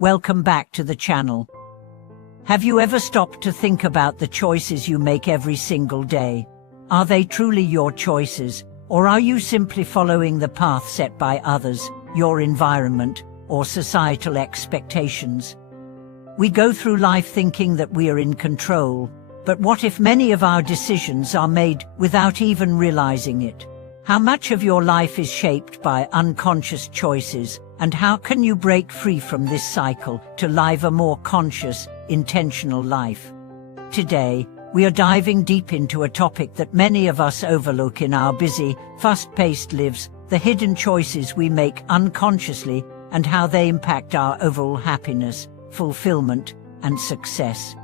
Welcome back to the channel. Have you ever stopped to think about the choices you make every single day? Are they truly your choices, or are you simply following the path set by others, your environment, or societal expectations? We go through life thinking that we are in control, but what if many of our decisions are made without even realizing it? How much of your life is shaped by unconscious choices, and how can you break free from this cycle to live a more conscious, intentional life? Today, we are diving deep into a topic that many of us overlook in our busy, fast-paced lives: the hidden choices we make unconsciously and how they impact our overall happiness, fulfillment, and success.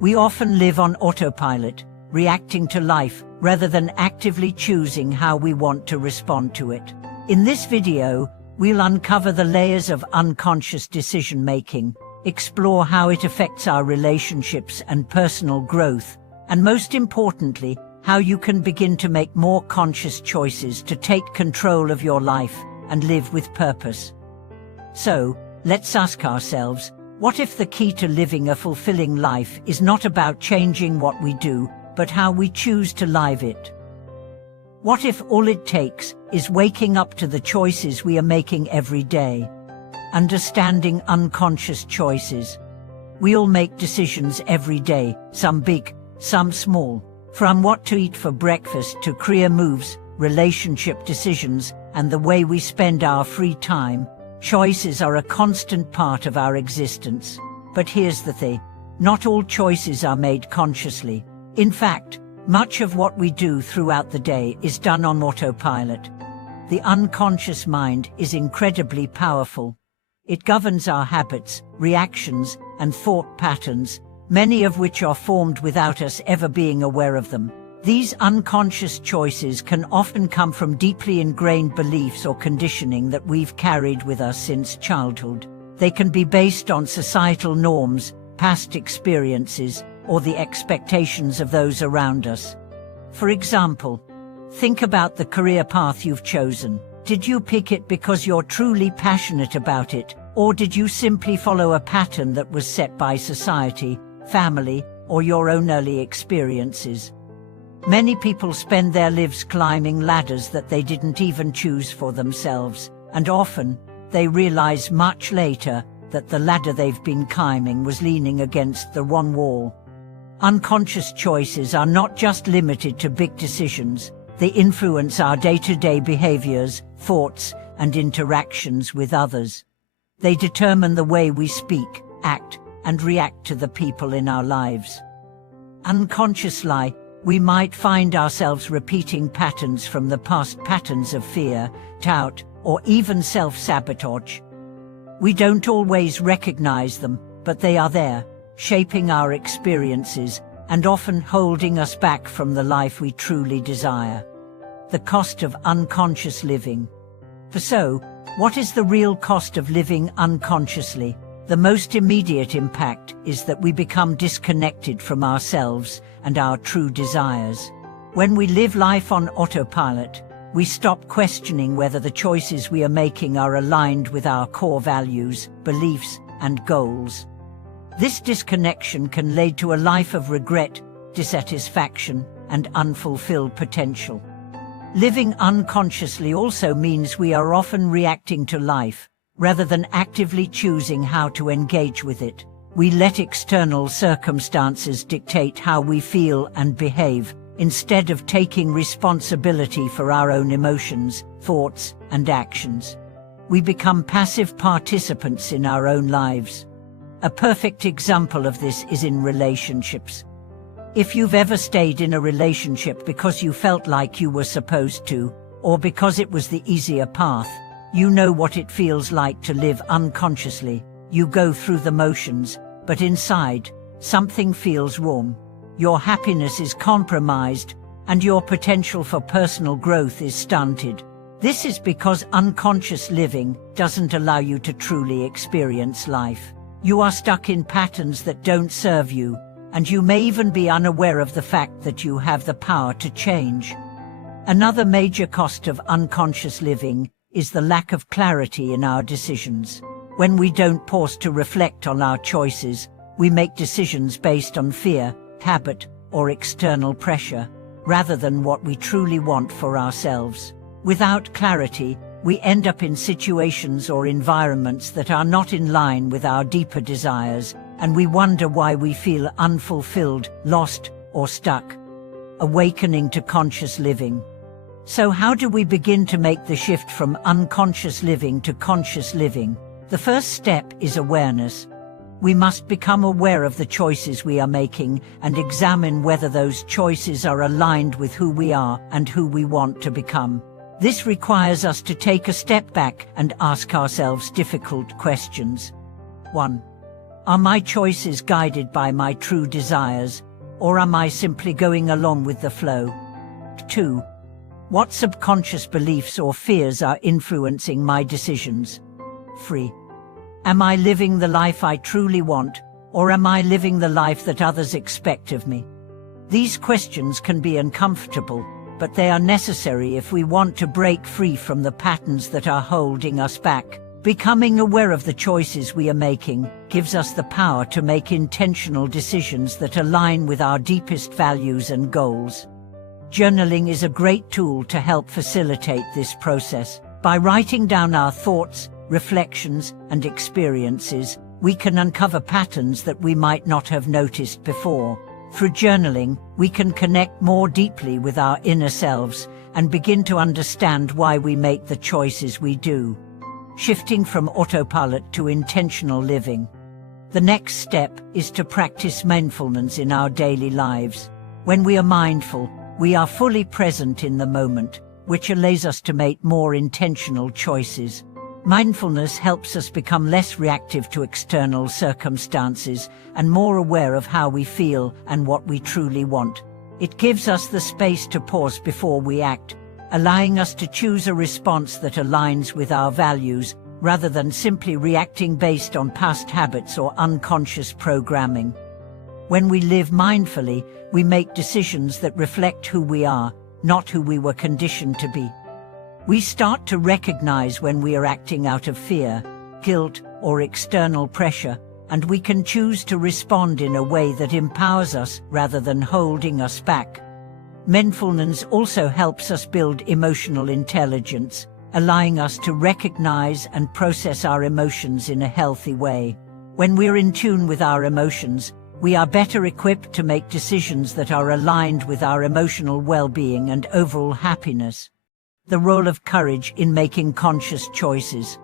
We often live on autopilot, reacting to life rather than actively choosing how we want to respond to it. In this video, we'll uncover the layers of unconscious decision-making, explore how it affects our relationships and personal growth, and most importantly, how you can begin to make more conscious choices to take control of your life and live with purpose. So, let's ask ourselves, what if the key to living a fulfilling life is not about changing what we do, but how we choose to live it? What if all it takes is waking up to the choices we are making every day? Understanding unconscious choices. We all make decisions every day, some big, some small. From what to eat for breakfast to career moves, relationship decisions, and the way we spend our free time, choices are a constant part of our existence. But here's the thing: not all choices are made consciously. In fact, much of what we do throughout the day is done on autopilot. The unconscious mind is incredibly powerful. It governs our habits, reactions, and thought patterns, many of which are formed without us ever being aware of them. These unconscious choices can often come from deeply ingrained beliefs or conditioning that we've carried with us since childhood. They can be based on societal norms, past experiences, or the expectations of those around us. For example, think about the career path you've chosen. Did you pick it because you're truly passionate about it, or did you simply follow a pattern that was set by society, family, or your own early experiences? Many people spend their lives climbing ladders that they didn't even choose for themselves, and often, they realize much later that the ladder they've been climbing was leaning against the wrong wall. Unconscious choices are not just limited to big decisions. They influence our day-to-day behaviors, thoughts, and interactions with others. They determine the way we speak, act, and react to the people in our lives. Unconsciously, we might find ourselves repeating patterns from the past, patterns of fear, doubt, or even self-sabotage. We don't always recognize them, but they are there, shaping our experiences and often holding us back from the life we truly desire. The cost of unconscious living. So, what is the real cost of living unconsciously? The most immediate impact is that we become disconnected from ourselves and our true desires. When we live life on autopilot, we stop questioning whether the choices we are making are aligned with our core values, beliefs, and goals. This disconnection can lead to a life of regret, dissatisfaction, and unfulfilled potential. Living unconsciously also means we are often reacting to life, rather than actively choosing how to engage with it. We let external circumstances dictate how we feel and behave, instead of taking responsibility for our own emotions, thoughts, and actions. We become passive participants in our own lives. A perfect example of this is in relationships. If you've ever stayed in a relationship because you felt like you were supposed to, or because it was the easier path, you know what it feels like to live unconsciously. You go through the motions, but inside, something feels wrong. Your happiness is compromised, and your potential for personal growth is stunted. This is because unconscious living doesn't allow you to truly experience life. You are stuck in patterns that don't serve you, and you may even be unaware of the fact that you have the power to change. Another major cost of unconscious living is the lack of clarity in our decisions. When we don't pause to reflect on our choices, we make decisions based on fear, habit, or external pressure, rather than what we truly want for ourselves. Without clarity, we end up in situations or environments that are not in line with our deeper desires, and we wonder why we feel unfulfilled, lost, or stuck. Awakening to conscious living. So how do we begin to make the shift from unconscious living to conscious living? The first step is awareness. We must become aware of the choices we are making and examine whether those choices are aligned with who we are and who we want to become. This requires us to take a step back and ask ourselves difficult questions. 1. Are my choices guided by my true desires, or am I simply going along with the flow? 2. What subconscious beliefs or fears are influencing my decisions? 3. Am I living the life I truly want, or am I living the life that others expect of me? These questions can be uncomfortable, but they are necessary if we want to break free from the patterns that are holding us back. Becoming aware of the choices we are making gives us the power to make intentional decisions that align with our deepest values and goals. Journaling is a great tool to help facilitate this process. By writing down our thoughts, reflections, and experiences, we can uncover patterns that we might not have noticed before. Through journaling, we can connect more deeply with our inner selves and begin to understand why we make the choices we do. Shifting from autopilot to intentional living. The next step is to practice mindfulness in our daily lives. When we are mindful, we are fully present in the moment, which allows us to make more intentional choices. Mindfulness helps us become less reactive to external circumstances and more aware of how we feel and what we truly want. It gives us the space to pause before we act, allowing us to choose a response that aligns with our values, rather than simply reacting based on past habits or unconscious programming. When we live mindfully, we make decisions that reflect who we are, not who we were conditioned to be. We start to recognize when we are acting out of fear, guilt, or external pressure, and we can choose to respond in a way that empowers us rather than holding us back. Mindfulness also helps us build emotional intelligence, allowing us to recognize and process our emotions in a healthy way. When we're in tune with our emotions, we are better equipped to make decisions that are aligned with our emotional well-being and overall happiness. The role of courage in making conscious choices.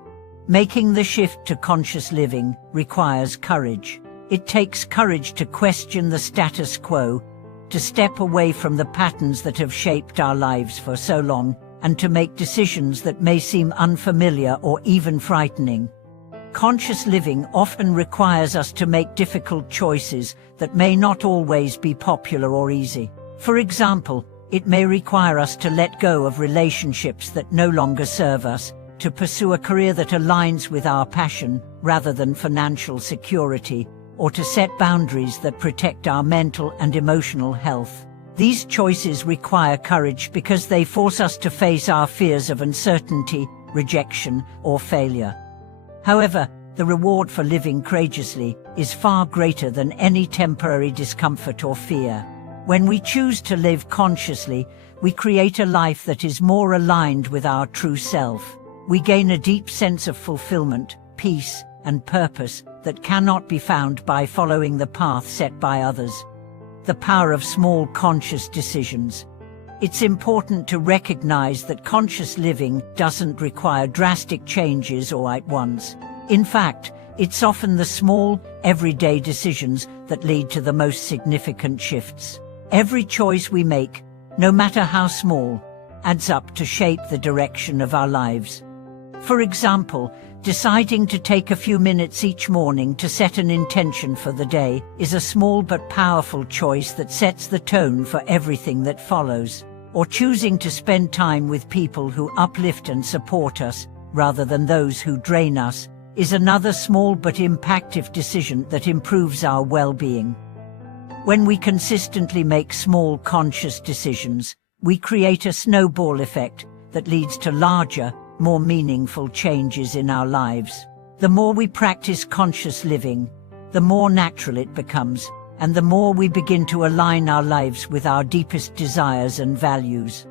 Making the shift to conscious living requires courage. It takes courage to question the status quo, to step away from the patterns that have shaped our lives for so long, and to make decisions that may seem unfamiliar or even frightening. Conscious living often requires us to make difficult choices that may not always be popular or easy. For example, it may require us to let go of relationships that no longer serve us, to pursue a career that aligns with our passion rather than financial security, or to set boundaries that protect our mental and emotional health. These choices require courage because they force us to face our fears of uncertainty, rejection, or failure. However, the reward for living courageously is far greater than any temporary discomfort or fear. When we choose to live consciously, we create a life that is more aligned with our true self. We gain a deep sense of fulfillment, peace, and purpose that cannot be found by following the path set by others. The power of small conscious decisions. It's important to recognize that conscious living doesn't require drastic changes all at once. In fact, it's often the small, everyday decisions that lead to the most significant shifts. Every choice we make, no matter how small, adds up to shape the direction of our lives. For example, deciding to take a few minutes each morning to set an intention for the day is a small but powerful choice that sets the tone for everything that follows. Or choosing to spend time with people who uplift and support us, rather than those who drain us, is another small but impactful decision that improves our well-being. When we consistently make small conscious decisions, we create a snowball effect that leads to larger, more meaningful changes in our lives. The more we practice conscious living, the more natural it becomes, and the more we begin to align our lives with our deepest desires and values.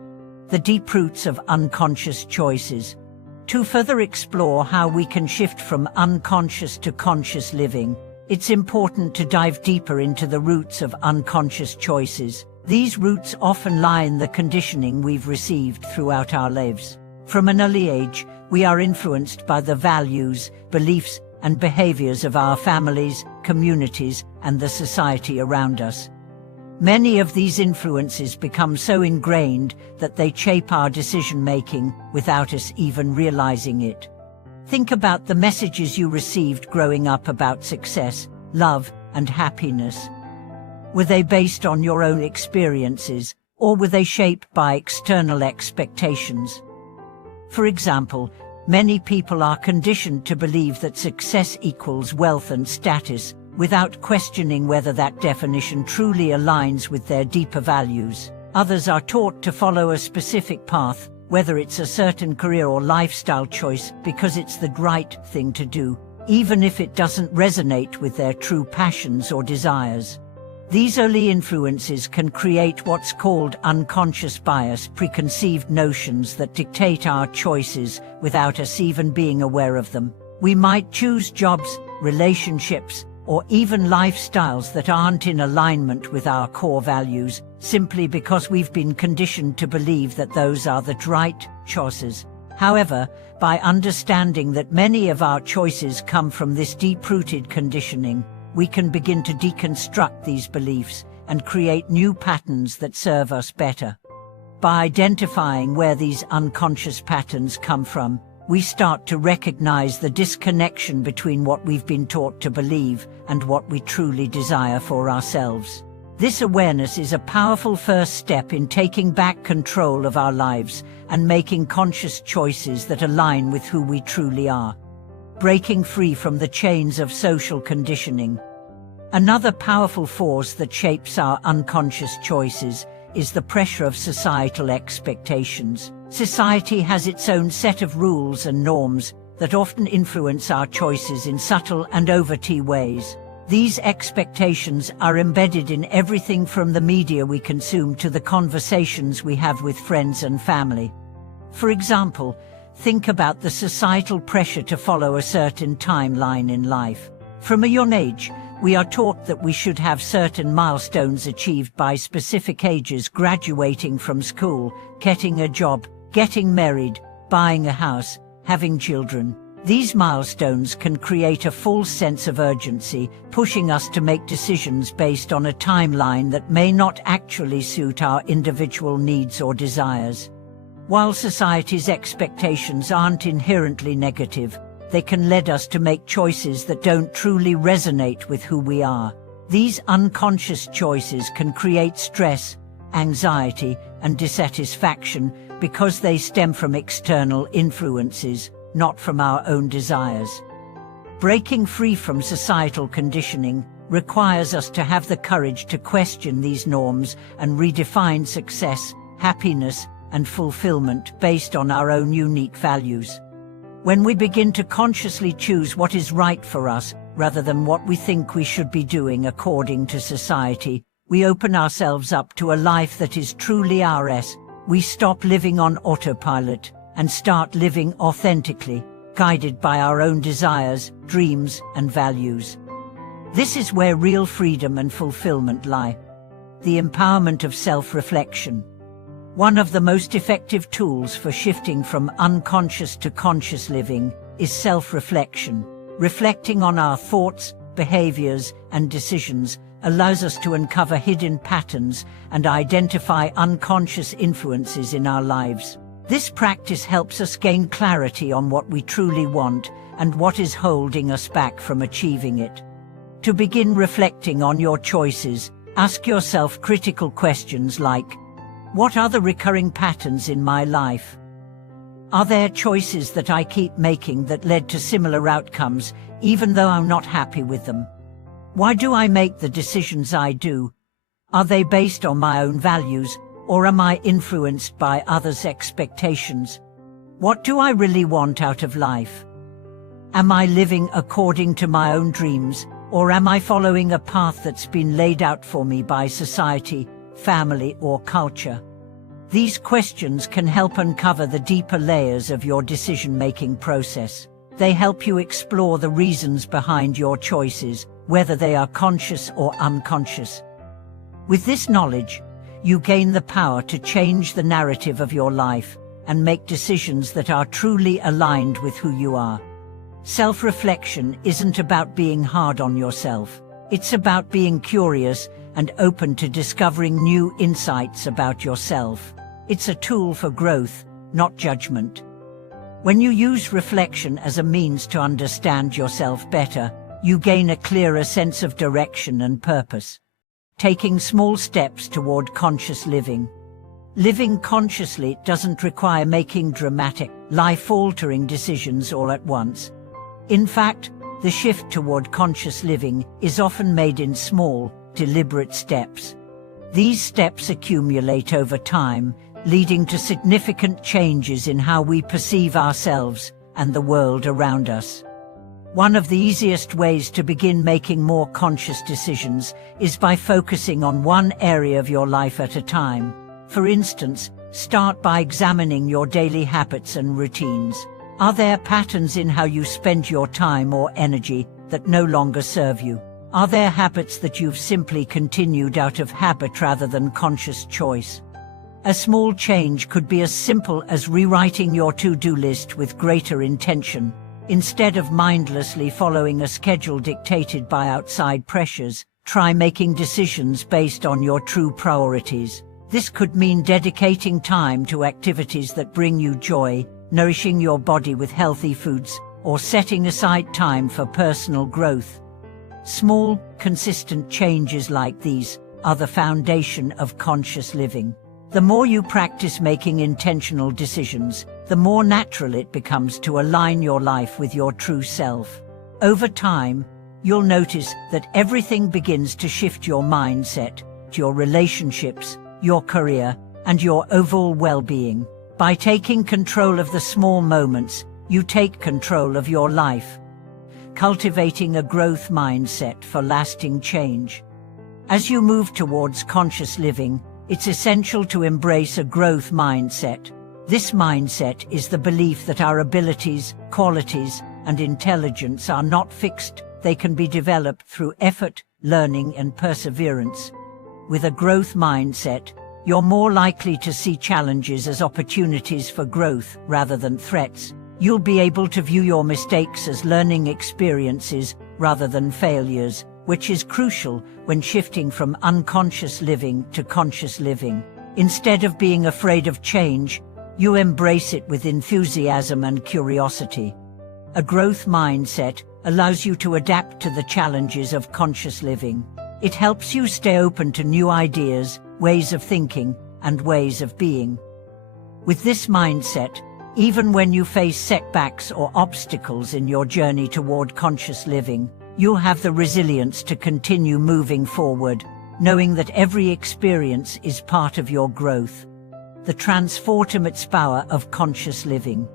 The deep roots of unconscious choices. To further explore how we can shift from unconscious to conscious living, it's important to dive deeper into the roots of unconscious choices. These roots often lie in the conditioning we've received throughout our lives. From an early age, we are influenced by the values, beliefs, and behaviors of our families, communities, and the society around us. Many of these influences become so ingrained that they shape our decision-making without us even realizing it. Think about the messages you received growing up about success, love, and happiness. Were they based on your own experiences, or were they shaped by external expectations? For example, many people are conditioned to believe that success equals wealth and status, without questioning whether that definition truly aligns with their deeper values. Others are taught to follow a specific path, whether it's a certain career or lifestyle choice, because it's the right thing to do, even if it doesn't resonate with their true passions or desires. These early influences can create what's called unconscious bias, preconceived notions that dictate our choices without us even being aware of them. We might choose jobs, relationships, or even lifestyles that aren't in alignment with our core values, simply because we've been conditioned to believe that those are the right choices. However, by understanding that many of our choices come from this deep-rooted conditioning, we can begin to deconstruct these beliefs and create new patterns that serve us better. By identifying where these unconscious patterns come from, we start to recognize the disconnection between what we've been taught to believe and what we truly desire for ourselves. This awareness is a powerful first step in taking back control of our lives and making conscious choices that align with who we truly are. Breaking free from the chains of social conditioning. Another powerful force that shapes our unconscious choices is the pressure of societal expectations. Society has its own set of rules and norms that often influence our choices in subtle and overt ways. These expectations are embedded in everything from the media we consume to the conversations we have with friends and family. For example, think about the societal pressure to follow a certain timeline in life. From a young age, we are taught that we should have certain milestones achieved by specific ages: graduating from school, getting a job, getting married, buying a house, having children. These milestones can create a false sense of urgency, pushing us to make decisions based on a timeline that may not actually suit our individual needs or desires. While society's expectations aren't inherently negative, they can lead us to make choices that don't truly resonate with who we are. These unconscious choices can create stress, anxiety, and dissatisfaction because they stem from external influences, not from our own desires. Breaking free from societal conditioning requires us to have the courage to question these norms and redefine success, happiness, and fulfillment based on our own unique values. When we begin to consciously choose what is right for us, rather than what we think we should be doing according to society, we open ourselves up to a life that is truly ours. We stop living on autopilot and start living authentically, guided by our own desires, dreams, and values. This is where real freedom and fulfillment lie. The empowerment of self-reflection. One of the most effective tools for shifting from unconscious to conscious living is self-reflection. Reflecting on our thoughts, behaviors, and decisions allows us to uncover hidden patterns and identify unconscious influences in our lives. This practice helps us gain clarity on what we truly want and what is holding us back from achieving it. To begin reflecting on your choices, ask yourself critical questions like, what are the recurring patterns in my life? Are there choices that I keep making that led to similar outcomes, even though I'm not happy with them? Why do I make the decisions I do? Are they based on my own values, or am I influenced by others' expectations? What do I really want out of life? Am I living according to my own dreams, or am I following a path that's been laid out for me by society, family, or culture? These questions can help uncover the deeper layers of your decision-making process. They help you explore the reasons behind your choices, whether they are conscious or unconscious. With this knowledge, you gain the power to change the narrative of your life and make decisions that are truly aligned with who you are. Self-reflection isn't about being hard on yourself. It's about being curious and open to discovering new insights about yourself. It's a tool for growth, not judgment. When you use reflection as a means to understand yourself better, you gain a clearer sense of direction and purpose. Taking small steps toward conscious living. Living consciously doesn't require making dramatic, life-altering decisions all at once. In fact, the shift toward conscious living is often made in small, deliberate steps. These steps accumulate over time, leading to significant changes in how we perceive ourselves and the world around us. One of the easiest ways to begin making more conscious decisions is by focusing on one area of your life at a time. For instance, start by examining your daily habits and routines. Are there patterns in how you spend your time or energy that no longer serve you? Are there habits that you've simply continued out of habit rather than conscious choice? A small change could be as simple as rewriting your to-do list with greater intention. Instead of mindlessly following a schedule dictated by outside pressures, try making decisions based on your true priorities. This could mean dedicating time to activities that bring you joy, nourishing your body with healthy foods, or setting aside time for personal growth. Small, consistent changes like these are the foundation of conscious living. The more you practice making intentional decisions, the more natural it becomes to align your life with your true self. Over time, you'll notice that everything begins to shift: your mindset, your relationships, your career, and your overall well-being. By taking control of the small moments, you take control of your life, cultivating a growth mindset for lasting change. As you move towards conscious living, it's essential to embrace a growth mindset. This mindset is the belief that our abilities, qualities, and intelligence are not fixed. They can be developed through effort, learning, and perseverance. With a growth mindset, you're more likely to see challenges as opportunities for growth rather than threats. You'll be able to view your mistakes as learning experiences rather than failures, which is crucial when shifting from unconscious living to conscious living. Instead of being afraid of change, you embrace it with enthusiasm and curiosity. A growth mindset allows you to adapt to the challenges of conscious living. It helps you stay open to new ideas, ways of thinking, and ways of being. With this mindset, even when you face setbacks or obstacles in your journey toward conscious living, you'll have the resilience to continue moving forward, knowing that every experience is part of your growth. The transformative power of conscious living.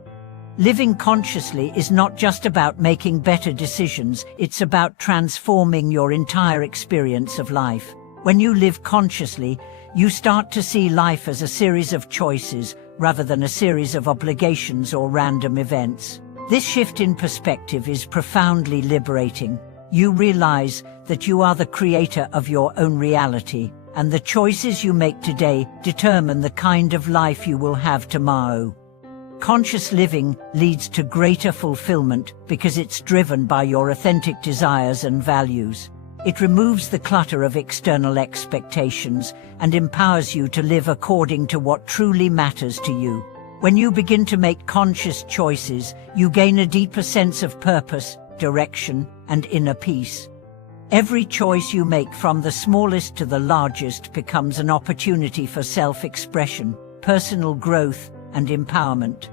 Living consciously is not just about making better decisions, it's about transforming your entire experience of life. When you live consciously, you start to see life as a series of choices rather than a series of obligations or random events. This shift in perspective is profoundly liberating. You realize that you are the creator of your own reality, and the choices you make today determine the kind of life you will have tomorrow. Conscious living leads to greater fulfillment because it's driven by your authentic desires and values. It removes the clutter of external expectations and empowers you to live according to what truly matters to you. When you begin to make conscious choices, you gain a deeper sense of purpose, direction, and inner peace. Every choice you make, from the smallest to the largest, becomes an opportunity for self-expression, personal growth, and empowerment.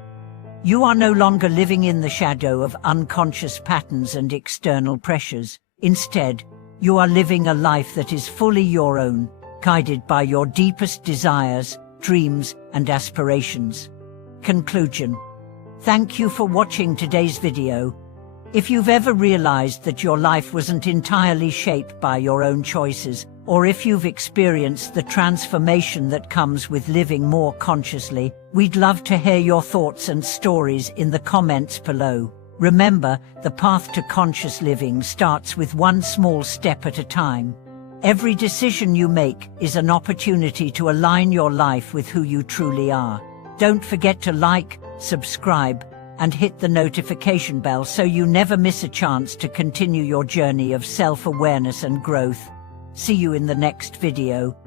You are no longer living in the shadow of unconscious patterns and external pressures. Instead, you are living a life that is fully your own, guided by your deepest desires, dreams, and aspirations. Conclusion. Thank you for watching today's video. If you've ever realized that your life wasn't entirely shaped by your own choices, or if you've experienced the transformation that comes with living more consciously, we'd love to hear your thoughts and stories in the comments below. Remember, the path to conscious living starts with one small step at a time. Every decision you make is an opportunity to align your life with who you truly are. Don't forget to like, subscribe, and hit the notification bell so you never miss a chance to continue your journey of self-awareness and growth. See you in the next video.